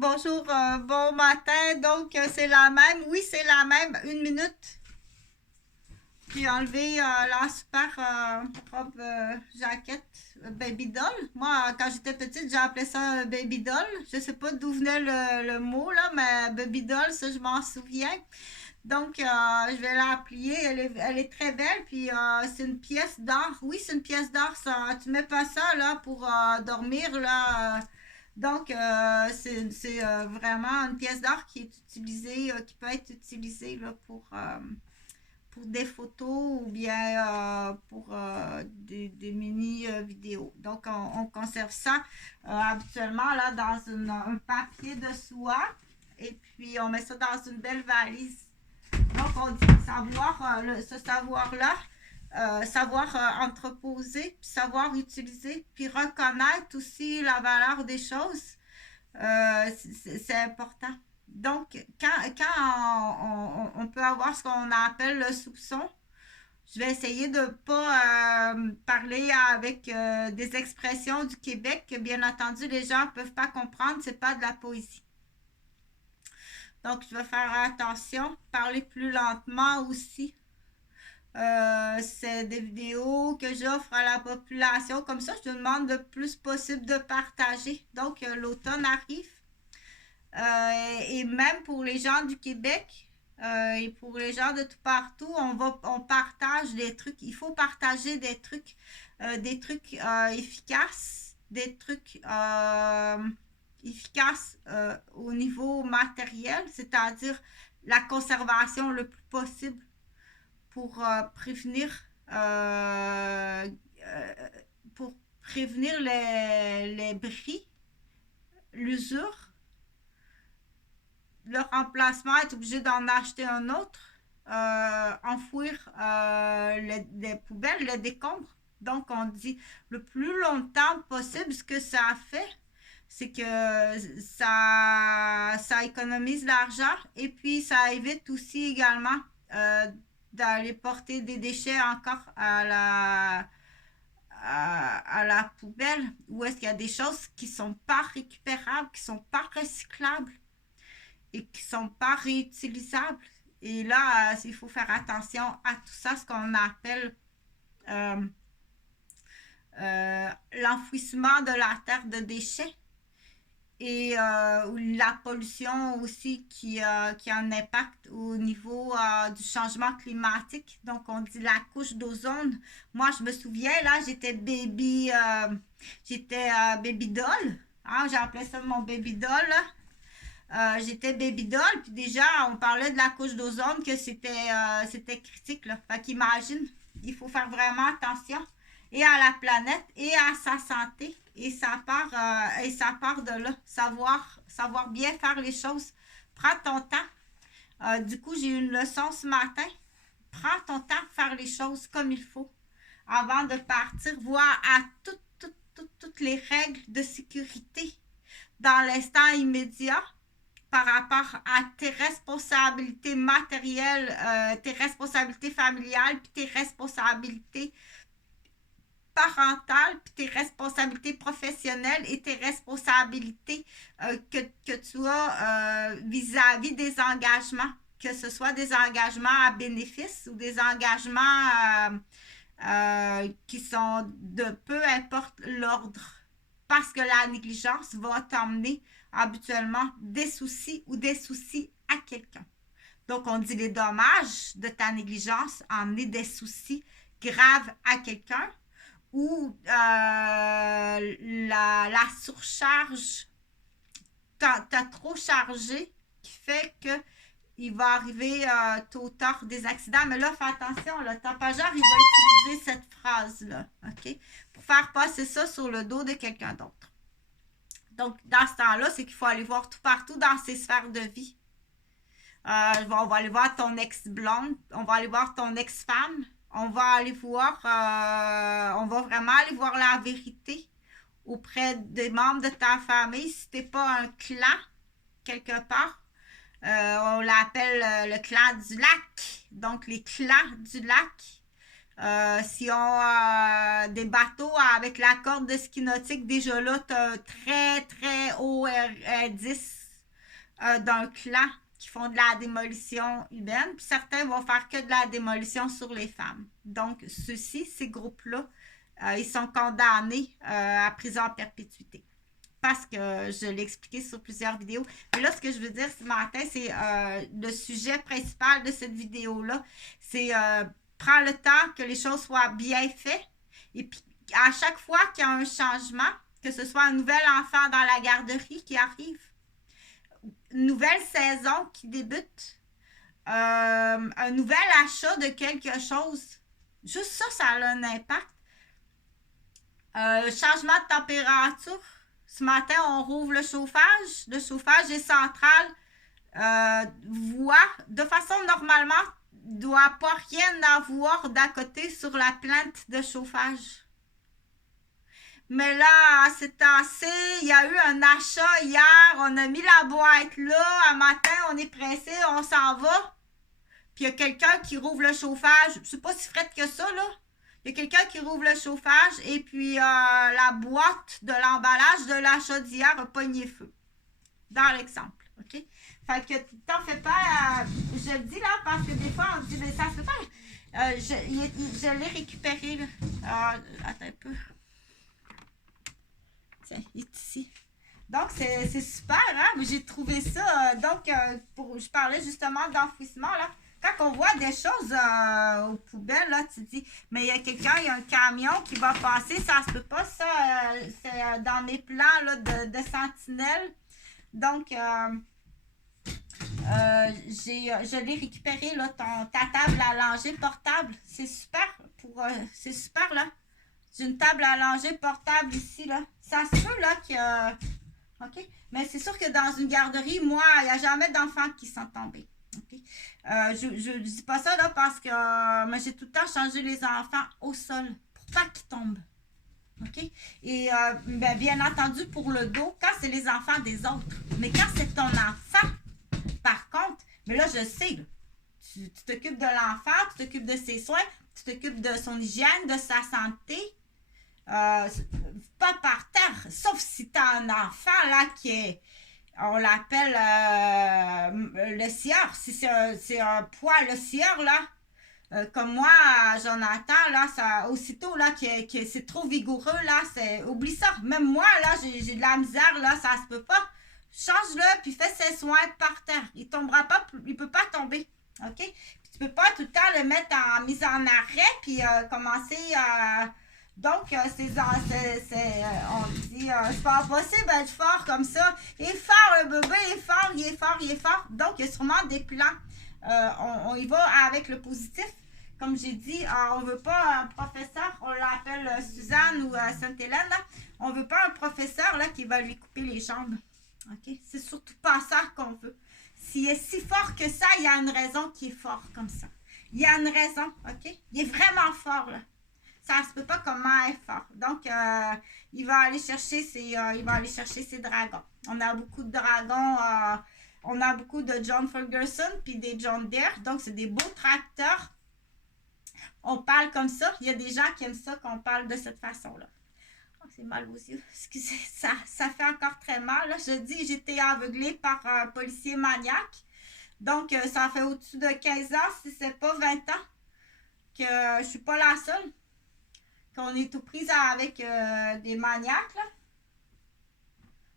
Bonjour, bon matin. Donc, c'est la même. Oui, c'est la même. Une minute. Puis enlever la super robe jaquette baby doll. Moi, quand j'étais petite, j'ai appelé ça baby doll. Je sais pas d'où venait le mot, là, mais baby doll, ça, je m'en souviens. Donc, je vais la plier. Elle est très belle. Puis, c'est une pièce d'or. Oui, c'est une pièce d'or, ça. Tu mets pas ça, là, pour dormir, là. Donc, c'est vraiment une pièce d'art qui est utilisée, qui peut être utilisée là, pour des photos ou bien pour des mini vidéos. Donc, on conserve ça habituellement là, dans un papier de soie et puis on met ça dans une belle valise. Donc, on dit savoir, ce savoir-là, savoir entreposer, puis savoir utiliser, puis reconnaître aussi la valeur des choses. C'est important. Donc, quand on peut avoir ce qu'on appelle le soupçon, je vais essayer de ne pas parler avec des expressions du Québec que, bien entendu, les gens ne peuvent pas comprendre. C'est pas de la poésie. Donc, je vais faire attention. Parler plus lentement aussi. C'est des vidéos que j'offre à la population. Comme ça, je demande le plus possible de partager. Donc, l'automne arrive. Et même pour les gens du Québec et pour les gens de tout partout, on partage des trucs. Il faut partager des trucs efficaces, des trucs efficaces au niveau matériel, c'est-à-dire la conservation le plus possible pour euh, pour prévenir les bris, l'usure, le remplacement, être obligé d'en acheter un autre, enfouir les poubelles, les décombres. Donc, on dit le plus longtemps possible, ce que ça fait, c'est que ça économise l'argent et puis ça évite aussi également d'aller porter des déchets encore à la poubelle, où est-ce qu'il y a des choses qui sont pas récupérables, qui sont pas recyclables et qui ne sont pas réutilisables. Et là, il faut faire attention à tout ça, ce qu'on appelle euh, l'enfouissement de la terre de déchets et la pollution aussi qui a un impact au niveau du changement climatique. Donc, on dit la couche d'ozone. Moi, je me souviens, là, j'étais baby doll. Hein, j'ai appelé ça mon baby doll, là. J'étais baby doll, puis déjà, on parlait de la couche d'ozone, que c'était critique, là. Fait qu'imagine, il faut faire vraiment attention et à la planète et à sa santé. Et ça part de là. Savoir bien faire les choses. Prends ton temps. Du coup, j'ai eu une leçon ce matin. Prends ton temps de faire les choses comme il faut avant de partir, voir à toutes les règles de sécurité dans l'instant immédiat par rapport à tes responsabilités matérielles, tes responsabilités familiales, puis tes responsabilités parentales, puis tes responsabilités professionnelles et tes responsabilités que tu as vis-à-vis des engagements, que ce soit des engagements à bénéfice ou des engagements qui sont de peu importe l'ordre. Parce que la négligence va t'emmener habituellement des soucis ou des soucis à quelqu'un. Donc, on dit les dommages de ta négligence emmener des soucis graves à quelqu'un ou la surcharge, t'as trop chargé qui fait que il va arriver tôt ou tard des accidents. Mais là, fais attention, le tapageur, il va utiliser cette phrase-là, OK? Pour faire passer ça sur le dos de quelqu'un d'autre. Donc, dans ce temps-là, c'est qu'il faut aller voir tout partout dans ses sphères de vie. On va aller voir ton ex-blonde, on va aller voir ton ex-femme, on va vraiment aller voir la vérité auprès des membres de ta famille. Si t'es pas un clan, quelque part, on l'appelle le clan du lac. Donc, les clans du lac. Si on a des bateaux avec la corde de ski nautique, déjà là, tu as un très, très haut R10 d'un clan qui font de la démolition humaine, puis certains vont faire que de la démolition sur les femmes. Donc, ces groupes-là, ils sont condamnés à prison à perpétuité. Parce que je l'ai expliqué sur plusieurs vidéos. Mais là, ce que je veux dire ce matin, c'est le sujet principal de cette vidéo-là. C'est prends le temps que les choses soient bien faites. Et puis, à chaque fois qu'il y a un changement, que ce soit un nouvel enfant dans la garderie qui arrive, une nouvelle saison qui débute, un nouvel achat de quelque chose, juste ça, ça a un impact. Changement de température. Ce matin, on rouvre le chauffage. Le chauffage est central. De façon normalement, il ne doit pas rien avoir d'à côté sur la plante de chauffage. Mais là, c'est assez. Il y a eu un achat hier. On a mis la boîte là. Un matin, on est pressé. On s'en va. Puis il y a quelqu'un qui rouvre le chauffage. Je ne sais pas si frette que ça, là. Il y a quelqu'un qui rouvre le chauffage et puis la boîte de l'emballage de l'achat d'hier a pogné feu. Dans l'exemple, OK? Fait que t'en fais pas. Je le dis là parce que des fois on se dit, mais ça se fait pas. Je l'ai récupéré là. Attends un peu. Tiens, il est ici. Donc, c'est super, hein? J'ai trouvé ça. Je parlais justement d'enfouissement, là. Quand on voit des choses aux poubelles, là, tu te dis, mais il y a quelqu'un, il y a un camion qui va passer, ça se peut pas, ça. C'est dans mes plans là, de sentinelle. Donc, je l'ai récupéré, là, ta table à langer portable. C'est super, c'est super, là. J'ai une table à langer portable ici, là. Ça se peut, là, que... OK? Mais c'est sûr que dans une garderie, moi, il n'y a jamais d'enfants qui sont tombés. Okay. Je ne dis pas ça là parce que j'ai tout le temps changé les enfants au sol pour pas qu'ils tombent. OK? Et bien entendu, pour le dos, quand c'est les enfants des autres. Mais quand c'est ton enfant, par contre, mais là, je sais, là, tu t'occupes de l'enfant, tu t'occupes de ses soins, tu t'occupes de son hygiène, de sa santé. Pas par terre, sauf si tu as un enfant là qui est... On l'appelle le sieur. Si c'est un poids, le sieur, là, comme moi, Jonathan, là, ça, aussitôt, là, que c'est trop vigoureux, là, oublie ça. Même moi, là, j'ai de la misère, là, ça se peut pas. Change-le, puis fais ses soins par terre. Il tombera pas, il peut pas tomber, OK? Puis tu peux pas tout le temps le mettre en mise en arrêt, puis commencer à... Donc, on dit, c'est pas possible d'être fort comme ça. Il est fort, le bébé, il est fort. Donc, il y a sûrement des plans. On y va avec le positif. Comme j'ai dit, on ne veut pas un professeur, on l'appelle Suzanne ou Sainte-Hélène, là. On ne veut pas un professeur là, qui va lui couper les jambes. OK? C'est surtout pas ça qu'on veut. S'il est si fort que ça, il y a une raison qui est fort comme ça. Il y a une raison, OK? Il est vraiment fort, là. Ça se peut pas comment être fort. Donc, il va aller chercher ses dragons. On a beaucoup de dragons. On a beaucoup de John Ferguson puis des John Deere. Donc, c'est des beaux tracteurs. On parle comme ça. Il y a des gens qui aiment ça qu'on parle de cette façon-là. Oh, c'est mal aux yeux. Excusez, ça fait encore très mal. Là. Je dis, j'ai été aveuglée par un policier maniaque. Donc, ça fait au-dessus de 15 ans, si c'est pas 20 ans, que je suis pas la seule. Qu'on est tout pris avec des maniaques, là.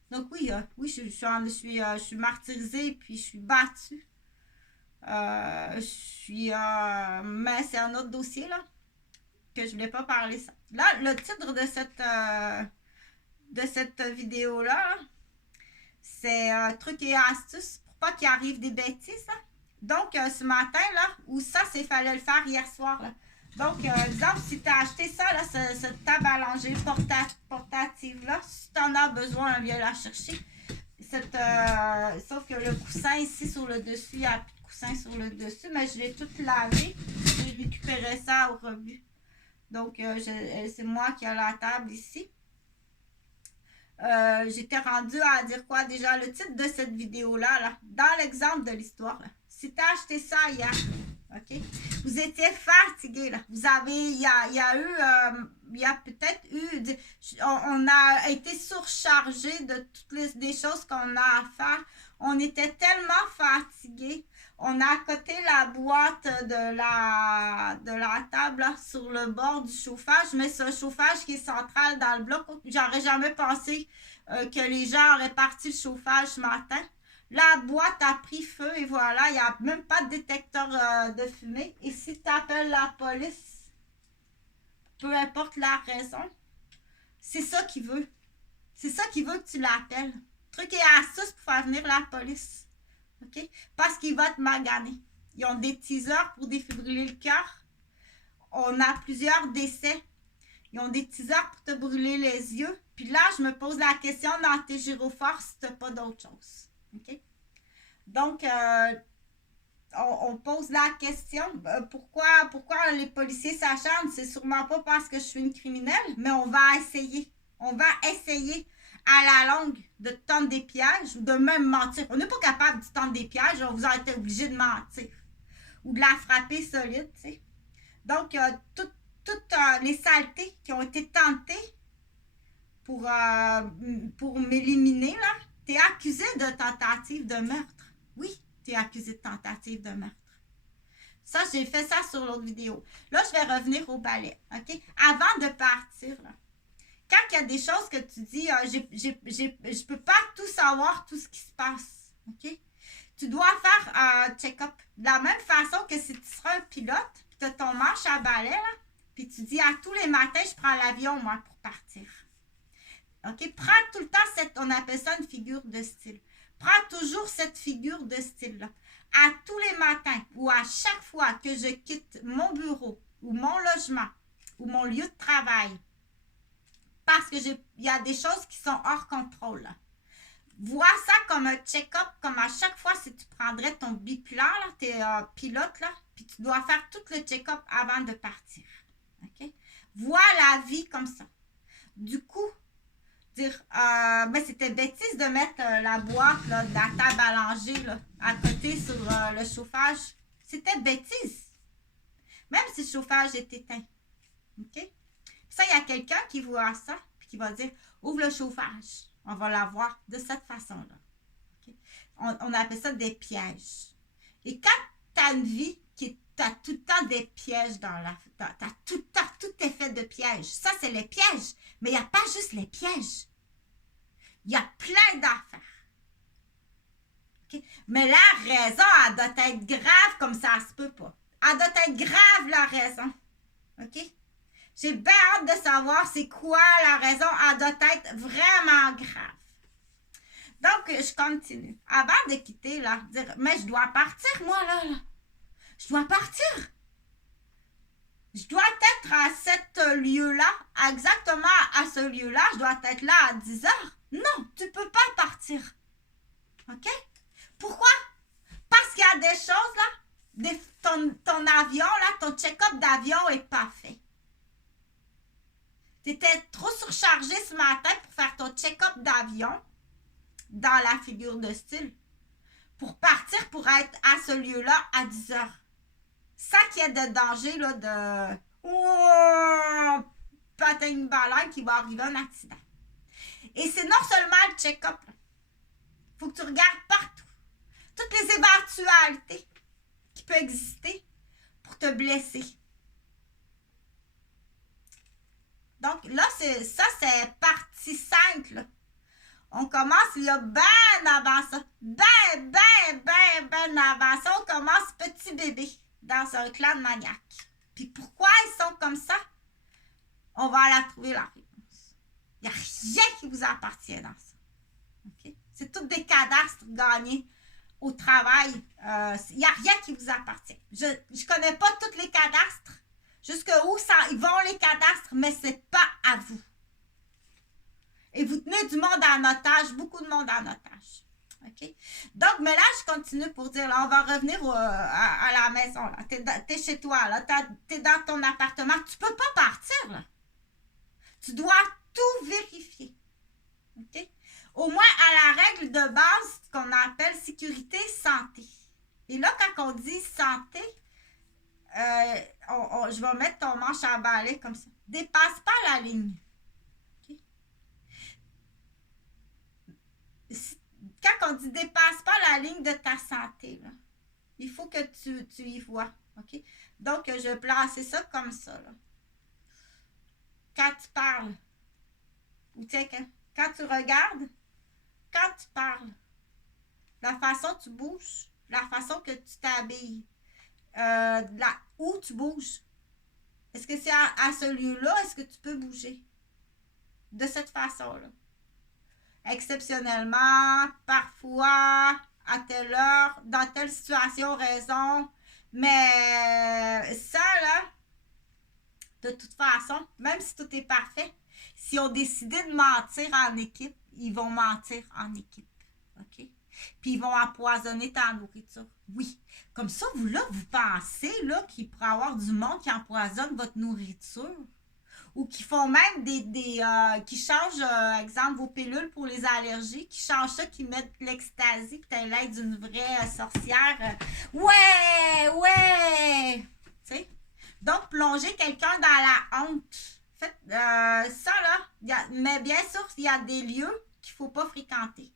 Donc oui, je suis martyrisée, puis je suis battue. Mais c'est un autre dossier, là, que je voulais pas parler ça. Là, le titre de cette vidéo-là, là, c'est trucs et astuces pour pas qu'il arrive des bêtises, là. Donc, ce matin, là, ou ça, c'est fallait le faire hier soir, là. Donc, exemple, si tu as acheté ça, là, cette table à langer portative-là, si tu en as besoin, viens la chercher. Sauf que le coussin ici sur le dessus, il n'y a plus de coussin sur le dessus, mais je l'ai tout lavé. J'ai récupéré ça au rebut. Donc, c'est moi qui ai la table ici. J'étais rendue à dire quoi déjà? Le titre de cette vidéo-là, là, dans l'exemple de l'histoire, là. Si tu as acheté ça hier, OK? Vous étiez fatigué, là. Il y a peut-être eu, on a été surchargé de toutes des choses qu'on a à faire. On était tellement fatigués. On a accoté la boîte de la table là, sur le bord du chauffage, mais c'est un chauffage qui est central dans le bloc. J'aurais jamais pensé que les gens auraient parti le chauffage ce matin. La boîte a pris feu et voilà, il n'y a même pas de détecteur de fumée. Et si tu appelles la police, peu importe la raison, c'est ça qu'il veut. C'est ça qu'il veut que tu l'appelles. Truc et astuce pour faire venir la police. OK? Parce qu'il va te maganer. Ils ont des teasers pour défibriller le cœur. On a plusieurs décès. Ils ont des teasers pour te brûler les yeux. Puis là, je me pose la question dans tes gyrophores si tu n'as pas d'autre chose. OK? Donc, on pose la question, pourquoi les policiers s'acharnent? C'est sûrement pas parce que je suis une criminelle, mais on va essayer. On va essayer à la longue de tendre des pièges ou de même mentir. On n'est pas capable de tendre des pièges, on vous a été obligé de mentir ou de la frapper solide, tu sais. Donc, toutes les saletés qui ont été tentées pour m'éliminer, là, t'es accusé de tentative de meurtre. Oui, t'es accusé de tentative de meurtre. Ça, j'ai fait ça sur l'autre vidéo. Là, je vais revenir au ballet, OK? Avant de partir, là, quand il y a des choses que tu dis, je peux pas tout savoir, tout ce qui se passe, OK? Tu dois faire un check-up. De la même façon que si tu seras un pilote, puis tu as ton manche à balai, là, puis tu dis, tous les matins, je prends l'avion, moi, pour partir. OK? Prends tout le temps on appelle ça une figure de style. Prends toujours cette figure de style-là. À tous les matins ou à chaque fois que je quitte mon bureau ou mon logement ou mon lieu de travail, parce que il y a des choses qui sont hors contrôle. Là. Vois ça comme un check-up, comme à chaque fois si tu prendrais ton biplan, tu es pilote, là, puis tu dois faire tout le check-up avant de partir. OK? Vois la vie comme ça. Du coup, mais c'était bêtise de mettre la boîte là, de la table à langer là, à côté sur le chauffage. C'était bêtise. Même si le chauffage est éteint. OK? Ça, il y a quelqu'un qui voit ça et qui va dire ouvre le chauffage. On va l'avoir de cette façon-là. Okay? On appelle ça des pièges. Et quand tu as une vie qui tu as tout le temps des pièges dans la. Tu as tout le temps, tout est fait de pièges. Ça, c'est les pièges. Mais il n'y a pas juste les pièges. Il y a plein d'affaires. Okay? Mais la raison, elle doit être grave comme ça se peut pas. Elle doit être grave, la raison. OK? J'ai bien hâte de savoir c'est quoi la raison. Elle doit être vraiment grave. Donc, je continue. Avant de quitter, là, dire, mais je dois partir, moi, là. Je dois partir. Je dois être à ce lieu-là, exactement à ce lieu-là. Je dois être là à 10 heures. Non, tu ne peux pas partir. OK? Pourquoi? Parce qu'il y a des choses, là, ton avion, là, ton check-up d'avion n'est pas fait. Tu étais trop surchargé ce matin pour faire ton check-up d'avion dans la figure de style. Pour partir, pour être à ce lieu-là à 10 heures. Sans qu'il y ait de danger, là, de... Oh, peut-être une baleine qui va arriver un accident. Et c'est non seulement le check-up. Il faut que tu regardes partout. Toutes les éventualités qui peuvent exister pour te blesser. Donc là, ça, c'est partie 5. Là. On commence là bien avant ça. Ben avant ça, on commence petit bébé dans un clan de maniaques. Puis pourquoi ils sont comme ça? On va aller trouver la réponse. Il n'y a rien qui vous appartient dans ça. Okay? C'est tous des cadastres gagnés au travail. Il n'y a rien qui vous appartient. Je ne connais pas tous les cadastres. Jusqu'où ils vont les cadastres, mais ce n'est pas à vous. Et vous tenez du monde en otage, beaucoup de monde en otage. OK? Donc, mais là, je continue pour dire, là, on va revenir à la maison. Tu es chez toi, là, tu es dans ton appartement. Tu ne peux pas partir, là. Tu dois tout vérifier. OK? Au moins à la règle de base qu'on appelle sécurité santé. Et là, quand on dit santé, je vais mettre ton manche à balai comme ça. Dépasse pas la ligne. Okay? Quand on dit dépasse pas la ligne de ta santé, là. Il faut que tu y vois, OK? Donc, je vais placer ça comme ça, là. Quand tu parles, ou tu sais, quand tu regardes, quand tu parles, la façon que tu bouges, la façon que tu t'habilles, où tu bouges. Est-ce que c'est à ce lieu-là, est-ce que tu peux bouger? De cette façon-là. Exceptionnellement, parfois, à telle heure, dans telle situation, raison. Mais ça, là, de toute façon, même si tout est parfait, si on décidait de mentir en équipe, ils vont mentir en équipe. OK? Puis ils vont empoisonner ta nourriture. Oui. Comme ça, vous, là, vous pensez, là, qu'il pourrait y avoir du monde qui empoisonne votre nourriture? Ou qui font même qui changent, exemple, vos pilules pour les allergies, qui changent ça, qui mettent l'ecstasy, puis t'as l'aide d'une vraie sorcière. Ouais! Tu sais? Donc, plonger quelqu'un dans la honte. Faites, ça, là, mais bien sûr, il y a des lieux qu'il ne faut pas fréquenter.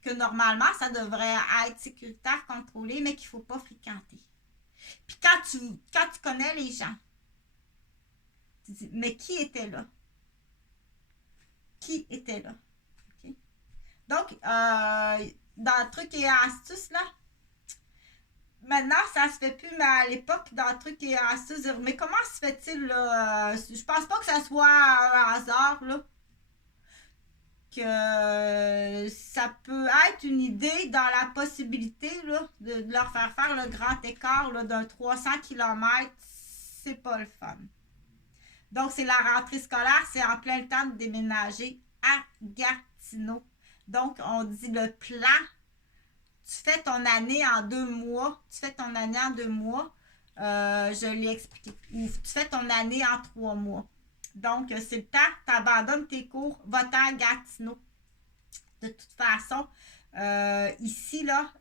Que normalement, ça devrait être sécuritaire, contrôlé, mais qu'il ne faut pas fréquenter. Puis quand tu connais les gens, tu dis, mais qui était là? Qui était là? Okay? Donc, dans le truc et astuces, là, maintenant, ça se fait plus, mais à l'époque, dans le truc et astuces, mais comment se fait-il, là? Je pense pas que ça soit un hasard, là. Que ça peut être une idée dans la possibilité, là, de leur faire le grand écart, là, d'un 300 km. C'est pas le fun. Donc, c'est la rentrée scolaire, c'est en plein temps de déménager à Gatineau. Donc, on dit le plan. Tu fais ton année en 2 mois. Je l'ai expliqué. Ou tu fais ton année en 3 mois. Donc, c'est le temps. Tu abandonnes tes cours. Va-t'en à Gatineau. De toute façon, ici, là,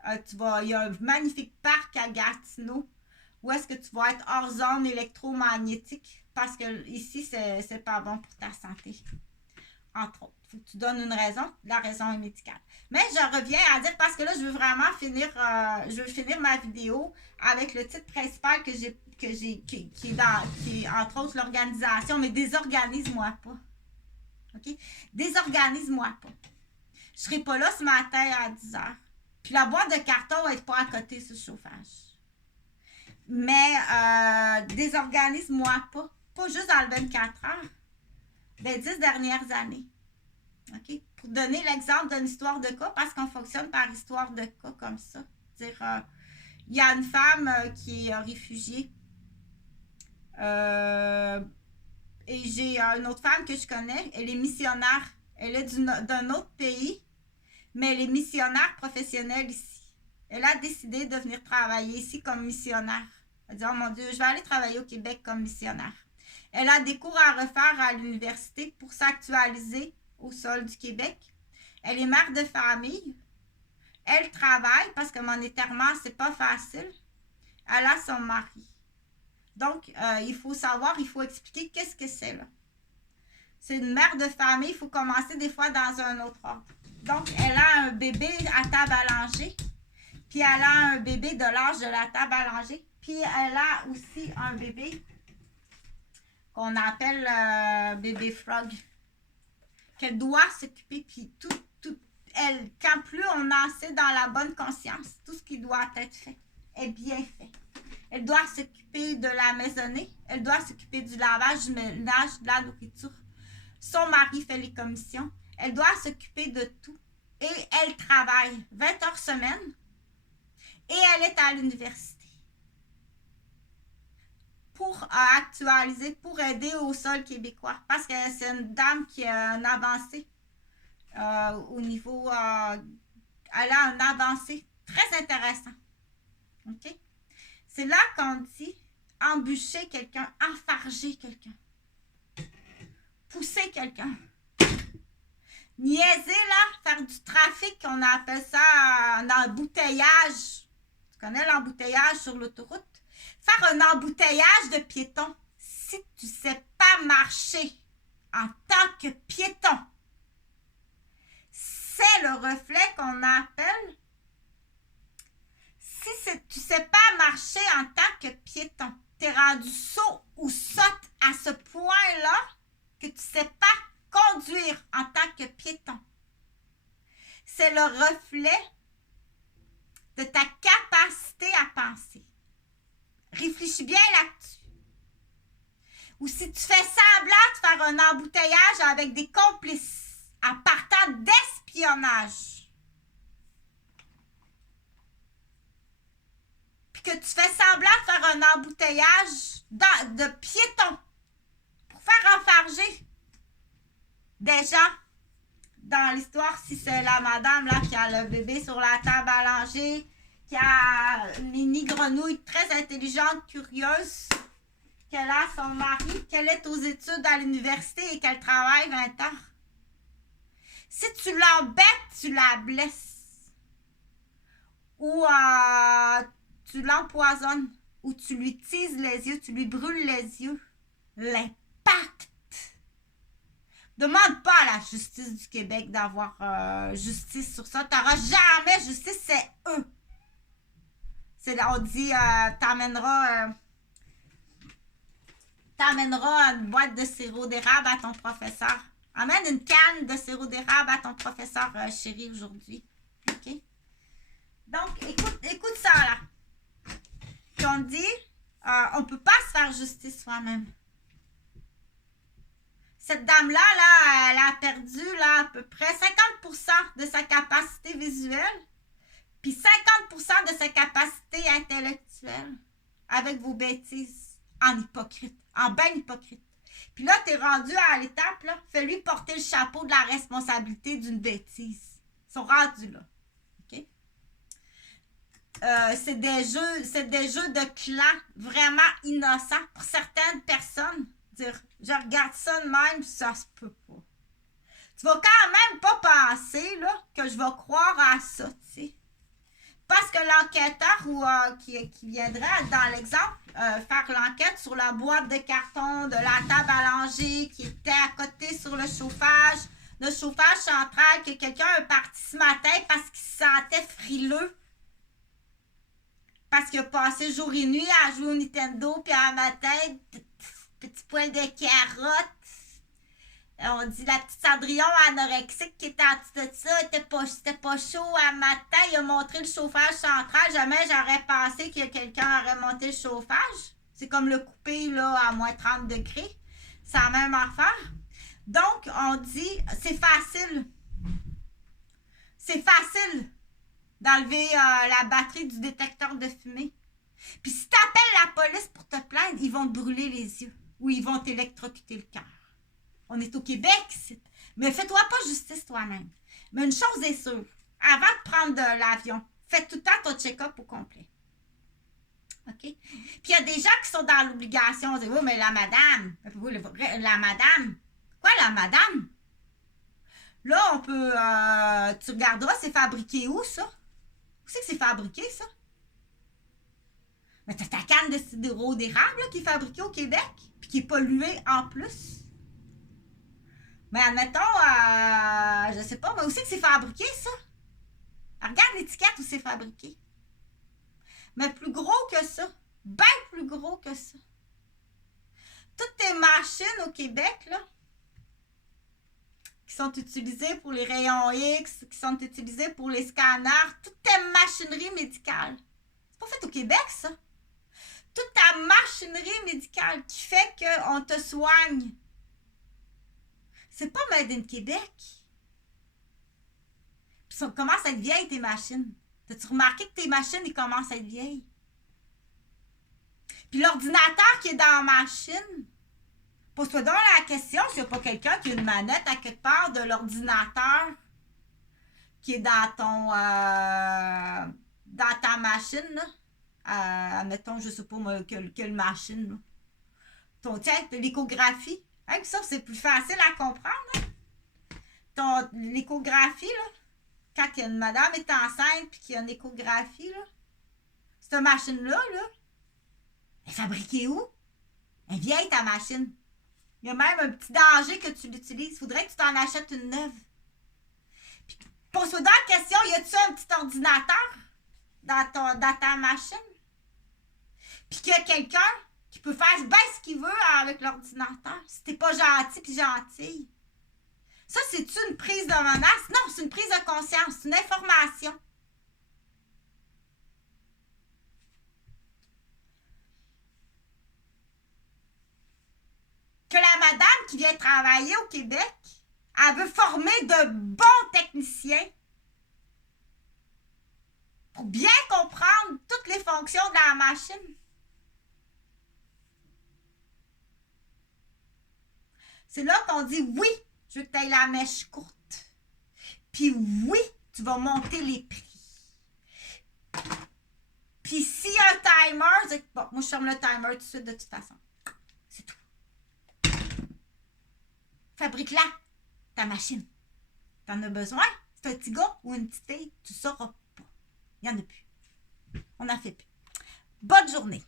il y a un magnifique parc à Gatineau. Où est-ce que tu vas être hors zone électromagnétique? Parce que ici, c'est pas bon pour ta santé. Entre autres. Il faut que tu donnes une raison. La raison est médicale. Mais je reviens à dire, parce que là, je veux vraiment finir ma vidéo avec le titre principal qui est entre autres l'organisation, mais désorganise-moi pas. OK? Désorganise-moi pas. Je serai pas là ce matin à 10h. Puis la boîte de carton va être pas à côté sur le chauffage. Mais désorganise-moi pas. Pas juste dans le 24 heures. Des 10 dernières années. OK? Pour donner l'exemple d'une histoire de cas, parce qu'on fonctionne par histoire de cas comme ça. C'est-à-dire, il y a une femme qui est réfugiée. Et j'ai une autre femme que je connais. Elle est missionnaire. Elle est d'un autre pays, mais elle est missionnaire professionnelle ici. Elle a décidé de venir travailler ici comme missionnaire. Elle dit, oh mon Dieu, je vais aller travailler au Québec comme missionnaire. Elle a des cours à refaire à l'université pour s'actualiser au sol du Québec. Elle est mère de famille. Elle travaille parce que monétairement, c'est pas facile. Elle a son mari. Donc, il faut savoir, il faut expliquer qu'est-ce que c'est là. C'est une mère de famille, il faut commencer des fois dans un autre ordre. Donc, elle a un bébé à table à langer. Puis, elle a un bébé de l'âge de la table à langer. Puis, elle a aussi un bébé qu'on appelle bébé frog, qu'elle doit s'occuper. Puis, quand plus on en sait dans la bonne conscience, tout ce qui doit être fait est bien fait. Elle doit s'occuper de la maisonnée. Elle doit s'occuper du lavage, du ménage, de la nourriture. Son mari fait les commissions. Elle doit s'occuper de tout. Et elle travaille 20 heures semaine. Et elle est à l'université. Pour actualiser, pour aider au sol québécois. Parce que c'est une dame qui a une avancée au niveau... elle a une avancée très intéressante. OK? C'est là qu'on dit embûcher quelqu'un, enfarger quelqu'un, pousser quelqu'un. Niaiser, là, faire du trafic, on appelle ça un embouteillage. Tu connais l'embouteillage sur l'autoroute? Faire un embouteillage de piétons. Si tu ne sais pas marcher en tant que piéton, c'est le reflet qu'on appelle piéton. Tu es rendu sot ou sotte à ce point-là que tu ne sais pas conduire en tant que piéton. C'est le reflet de ta capacité à penser. Réfléchis bien là-dessus. Ou si tu fais semblant de faire un embouteillage avec des complices en partant d'espionnage, puis que tu fais semblant de faire un embouteillage de piétons pour faire enfarger des gens. Dans l'histoire, si c'est la madame là, qui a le bébé sur la table à langer, qui a une mini grenouille très intelligente, curieuse, qu'elle a son mari, qu'elle est aux études à l'université et qu'elle travaille 20 heures. Si tu l'embêtes, tu la blesses. Ou tu l'empoisonnes. Ou tu lui tises les yeux, tu lui brûles les yeux. L'impact. Demande pas à la justice du Québec d'avoir justice sur ça. Tu n'auras jamais justice, c'est eux. On dit, t'amèneras une boîte de sirop d'érable à ton professeur. Amène une canne de sirop d'érable à ton professeur chéri aujourd'hui. OK? Donc, écoute ça là. Puis on dit, on ne peut pas se faire justice soi-même. Cette dame-là, elle a perdu là, à peu près 50% de sa capacité visuelle, puis 50% de sa capacité intellectuelle avec vos bêtises en hypocrite, en ben hypocrite. Puis là, tu es rendu à l'étape, là, fais-lui porter le chapeau de la responsabilité d'une bêtise. Ils sont rendus là. OK? C'est des jeux de clans vraiment innocents pour certaines personnes. Dire, je regarde ça de même, ça se peut pas. Tu vas quand même pas penser là, que je vais croire à ça, tu sais. Parce que l'enquêteur qui viendrait, dans l'exemple, faire l'enquête sur la boîte de carton de la table à langer qui était à côté sur le chauffage central, que quelqu'un est parti ce matin parce qu'il se sentait frileux. Parce qu'il a passé jour et nuit à jouer au Nintendo, puis un matin, petit poil de carotte. On dit la petite Cendrillon anorexique qui était en dessous de ça, c'était pas chaud un matin. Il a montré le chauffage central. Jamais j'aurais pensé que quelqu'un aurait monté le chauffage. C'est comme le couper là, à moins 30 degrés. C'est la même affaire. Donc, on dit, c'est facile. C'est facile d'enlever la batterie du détecteur de fumée. Puis si tu appelles la police pour te plaindre, ils vont te brûler les yeux ou ils vont t'électrocuter le cœur. On est au Québec, mais fais-toi pas justice toi-même. Mais une chose est sûre, avant de prendre de l'avion, fais tout le temps ton check-up au complet. OK? Puis il y a des gens qui sont dans l'obligation de dire, oui, mais la madame, la madame, quoi la madame? Là, on peut, tu regarderas, c'est fabriqué où ça? Où c'est que c'est fabriqué ça? Mais t'as ta canne de sirop d'érable qui est fabriquée au Québec, puis qui est polluée en plus. Mais admettons, je sais pas, mais où c'est que c'est fabriqué, ça? Regarde l'étiquette où c'est fabriqué. Mais plus gros que ça. Bien plus gros que ça. Toutes tes machines au Québec, là, qui sont utilisées pour les rayons X, qui sont utilisées pour les scanners, toute ta machinerie médicale. C'est pas fait au Québec, ça. Toute ta machinerie médicale qui fait qu'on te soigne. C'est pas made in Québec. Puis ça commence à être vieille, tes machines. T'as-tu remarqué que tes machines, ils commencent à être vieilles? Puis l'ordinateur qui est dans la machine, pose-toi donc la question s'il n'y a pas quelqu'un qui a une manette à quelque part de l'ordinateur qui est dans ton dans ta machine, là. Mettons, je sais pas moi, quelle machine, là. Tiens, l'échographie. Hein, ça, c'est plus facile à comprendre. Hein? L'échographie, là, quand une madame est enceinte et qu'il y a une échographie, là, cette machine-là, là, elle est fabriquée où? Elle est vieille, ta machine. Il y a même un petit danger que tu l'utilises. Il faudrait que tu t'en achètes une neuve. Puis, pose-toi dans la question, y a-tu un petit ordinateur dans ta machine? Puis qu'il y a quelqu'un qui peut faire bien ce qu'il veut avec l'ordinateur. Si t'es pas gentil puis gentille. Ça, c'est-tu une prise de menace? Non, c'est une prise de conscience. C'est une information. Que la madame qui vient travailler au Québec, elle veut former de bons techniciens pour bien comprendre toutes les fonctions de la machine. C'est là qu'on dit oui, je veux que tu ailles la mèche courte. Puis oui, tu vas monter les prix. Puis s'il y a un timer, bon, moi je ferme le timer tout de suite de toute façon. C'est tout. Fabrique-la, ta machine. T'en as besoin? C'est un petit gars ou une petite fille? Tu sauras pas. Il n'y en a plus. On n'en fait plus. Bonne journée.